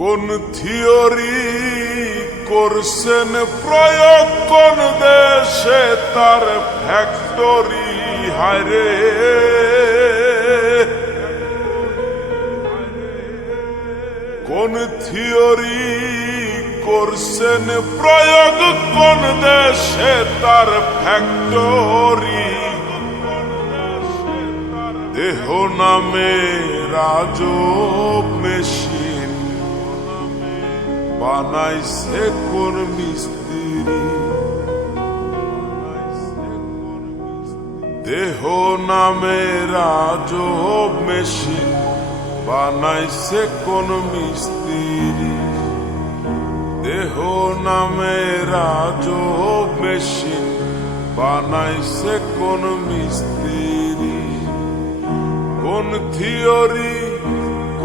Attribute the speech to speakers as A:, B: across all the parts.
A: কোন থিওরি করছেন প্রয়োগ কোন দেশে তার ফ্যাক্টরি? হারে কোন থিওরি করছেন প্রয়োগ কোন দেশে তার ফ্যাক্টরি? দেহ নামে রাজব মেশিন বানাইছে কোন মিস্ত্রি দেহ নামে রাজব মেশিন বানাইছে কোন মিস্ত্রি দেহ নামে রাজব মেশিন বানাইছে কোন মিস্ত্রি কোন থিওরি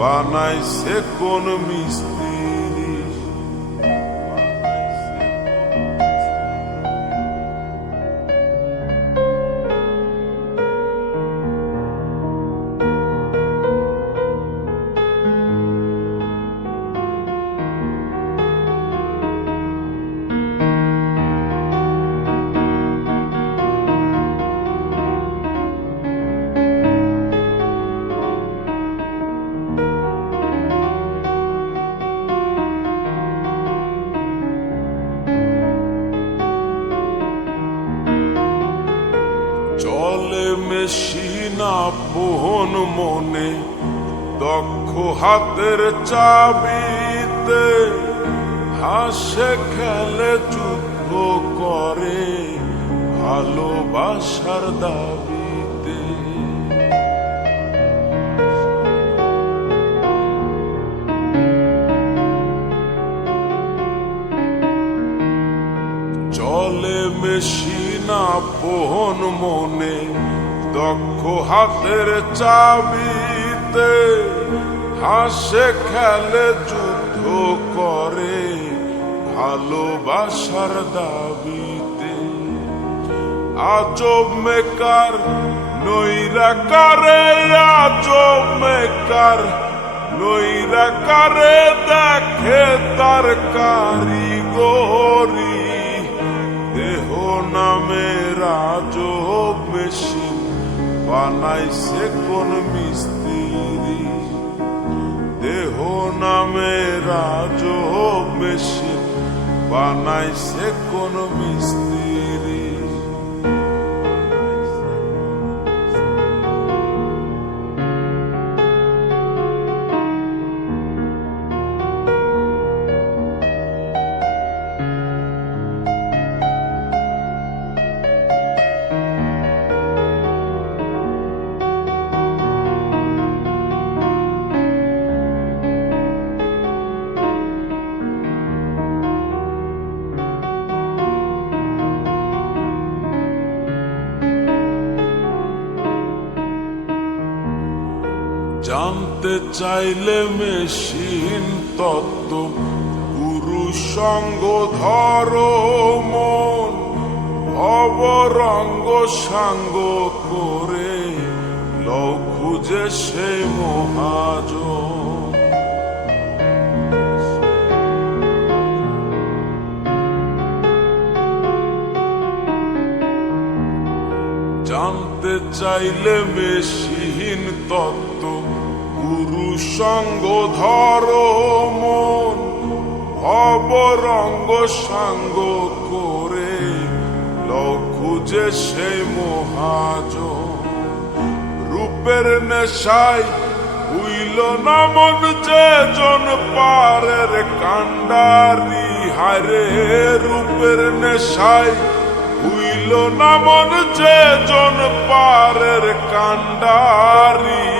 A: বানাইছে কোন মিস্ত্রি চলে মেশিনা পোহন মনে, দক্ষ হাতের চাবিতে হাসে খেলে যুদ্ধ করে ভালোবাসার দাবিতে। চলে মেশিনা পোহন মনে, দক্ষ হাতের চাবিতে হাসে খেলে যুদ্ধ করে ভালোবাসার দাবিতে। আজব মেকার নইরা কারে আজব মেকার নইরা কারে দেখে তার কারিগরি দেহ নামে রাজব মেশিন বানাইছে কোন মিস্ত্রি। দেহ নামে রাজব মেশিন বানাইছে কোন মিস্ত্রি। জানতে চাইলে মেশিন তত্ত্ব পুরুষ সঙ্গ ধরো মন, অবরঙ্গ সাঙ্গ করে লও খুঁজে সে মহাজন। জানতে চাইলে মেশিহীন তত্ত্ব গুরু সঙ্গ ধরো মন ভবরঙ্গ সাঙ্গ করে লখুজে সেই মহাজ রূপের নেশায় হইল না মন যে জন পারের কান্ডারি হারে রূপের নেশায় হইল না মন যে জন পারের কান্ডারি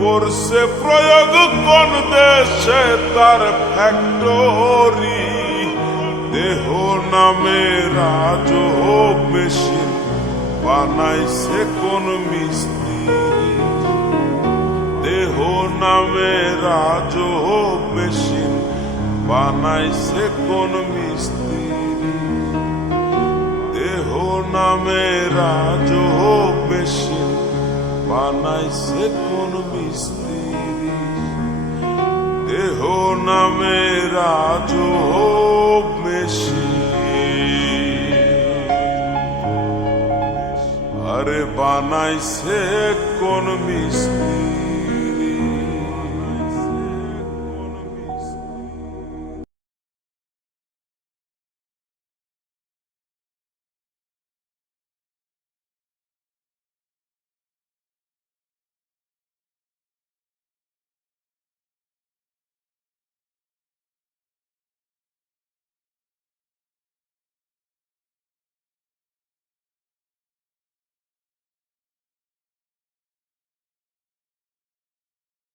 A: করছে প্রয়োগ কোন দেশে তার ফ্যাক্টরি দেহ নামে রাজ মেশিন বানাইছে কোন মিস্ত্রি? দেহ নামে রাজ মেশিন বানাইছে কোন মিস্ত্রি? দেহ নামে রাজ বানাইছে কোন মিস্ত্রি দেহ নামে রাজ মেশিন আরে বানাইছে কোন মিস্ত্রি